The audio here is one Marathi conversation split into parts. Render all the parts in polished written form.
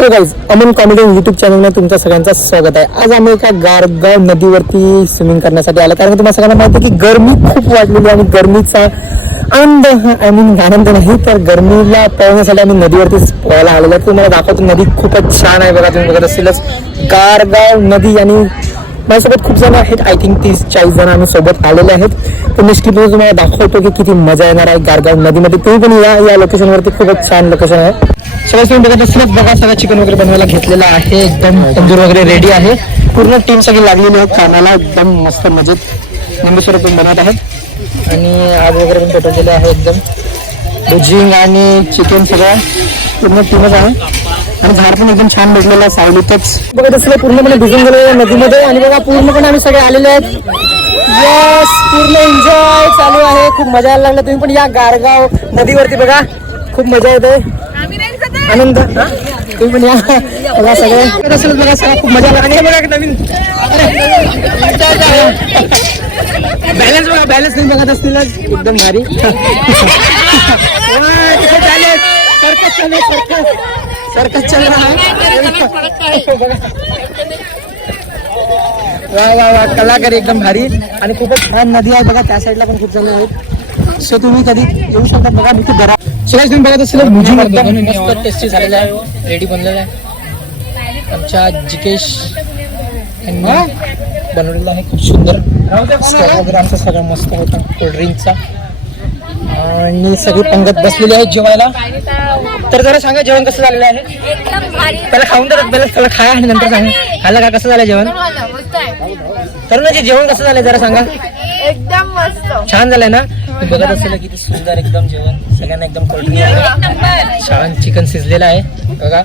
Hello guys, Aman comedy YouTube चॅनलमध्ये तुमचं सगळ्यांचं स्वागत आहे. आज आम्ही एका गारगाव नदीवरती स्विमिंग करण्यासाठी आलो, कारण की तुम्हाला सगळ्यांना माहिती आहे की गरमी खूप वाढलेली आहे आणि गरमीचा आनंद नाही तर गरमीला पळवण्यासाठी आम्ही नदीवरती पोहायला आलेलो आहे. तुम्हाला दाखवतो, नदी खूपच छान आहे बघा, तुम्ही बघत असेलच गारगाव नदी. आणि माझ्यासोबत खूप जण आहेत, आय थिंक 30-40 जण आम्ही सोबत आलेले आहेत. तर निश्चितपणे तुम्हाला दाखवतो की किती मजा येणार आहे गारगाव नदीमध्ये. तुम्ही पण या लोकेशनवरती, खूपच छान लोकेशन आहे. सगळं तुम्ही बघत असल्यास बघा, सगळं चिकन वगैरे बनवायला घेतलेलं आहे, एकदम तंदूर वगैरे रेडी आहे. पूर्ण टीम सगळी लागलेली आहे कामाला, एकदम मस्त मजेत निंबू सरबत पण बनवत आहेत आणि आग वगैरे पण पेटवलेले आहे. एकदम भुजिंग आणि चिकन सगळं पूर्ण टीमच आहे. आणि झाड पण एकदम छान भेटलेलं आहे सावलीतच. बघत असलं पूर्णपणे भिजून गेलेलं नदीमध्ये. आणि बघा पूर्णपणे आम्ही सगळे आलेले आहेत. यस, पूर्ण एन्जॉय चालू आहे, खूप मजा यायला लागला. तुम्ही पण या गारगाव नदीवरती बघा, खूप मजा येते, आनंद. तुम्ही पण या बघा, सगळे असेल बघा, सगळं खूप मजा लागली. बघा नवीन बॅलन्स बघा, बॅलन्स नाही बघत असतील एकदम भारी. सर्कस चल रहा है. वा वा, कलाकार एकदम भारी. आणि खूपच छान नदी आहे बघा, त्या साईडला पण खूप जण आहेत. सो तुम्ही कधी येऊ शकता बघा, मी खूप घरा तुम्ही बघत असेल भुजिंग एकदम मस्त टेस्टी झालेला आहे, रेडी बनलेला आहे. आमच्या जिकेश यांनी बनवलेला आहे, खूप सुंदर. स्टॉल वगैरे आमचा सगळा मस्त होता, कोल्ड्रिंकचा. आणि सगळी पंगत बसलेली आहे जेवायला. तर जरा सांगा जेवण कसं झालेलं आहे. त्याला खाऊन तर त्याला खाया आणि नंतर सांगा खायला का कसं झालं जेवण. तर ना जेवण कसं झालंय जरा सांगा. एकदम मस्त छान झालंय ना. बघत असेल किती सुंदर एकदम जेवण, सगळ्यांना एकदम कोल्ड्रिंक, छान चिकन शिजलेलं आहे बघा.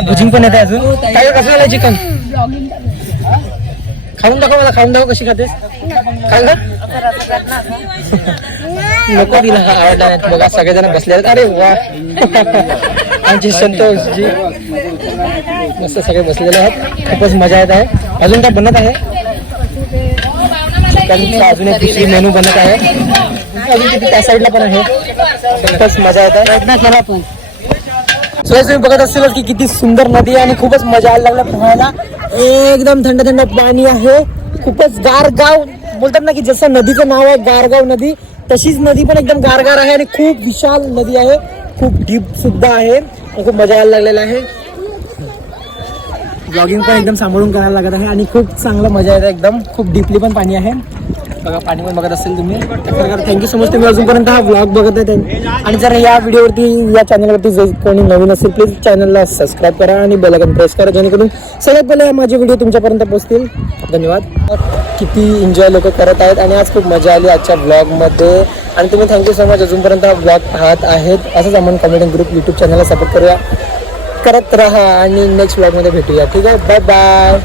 भुजिंग पण येते अजून. काय कसं झालंय चिकन, खाऊन दाखव मला, खाऊन दाखव कशी खातेस. खाल का नको, तिला आवडला नाही बघा. सगळेजण बसले आहेत. अरे वा, आमची संतोषजी मस्त सगळे बसलेले आहेत, खूपच मजा येत आहे. अजून काय बनत आहे, चिकनचा अजून एक दुसरी मेनू बनत आहे. अजून तिथे त्या साईडला पण आहे, खूपच मजा येत आहे. प्रयत्न केला पण. सो तुम्ही बघत असेल की किती सुंदर नदी आहे आणि खूपच मजा यायला लागला पोहायला. एकदम थंड थंड पाणी आहे, खूपच गारगाव बोलतात ना की जसं नदीचं नाव आहे गारगाव नदी, तशीच नदी पण एकदम गारगार आहे आणि खूप विशाल नदी आहे, खूप डीप सुद्धा आहे. खूप मजा यायला लागलेला आहे. ब्लॉगिंग पण एकदम सांभाळून करायला लागत आहे आणि खूप चांगलं मजा येते एकदम. खूप डीपली पण पाणी आहे बघा, पाणी पण बघत असेल तुम्ही. थँक्यू सो मच, तुम्ही अजूनपर्यंत हा ब्लॉग बघत आहे. आणि जर या व्हिडिओवरती, या चॅनलवरती जर कोणी नवीन असेल, प्लीज चॅनलला सबस्क्राईब करा आणि बेल आयकॉन प्रेस करा, जेणेकरून सगळ्यात पहिले माझे व्हिडिओ तुमच्यापर्यंत पोहोचतील. धन्यवाद. किती एन्जॉय लोक करत आहेत आणि आज खूप मजा आली आजच्या ब्लॉगमध्ये. आणि तुम्ही थँक्यू सो मच अजूनपर्यंत हा ब्लॉग पाहत आहेत. असंच आपण कॉमेडी ग्रुप यूट्यूब चॅनलला सपोर्ट करत राहा आणि नेक्स्ट ब्लॉगमध्ये भेटूया. ठीक आहे, बाय बाय.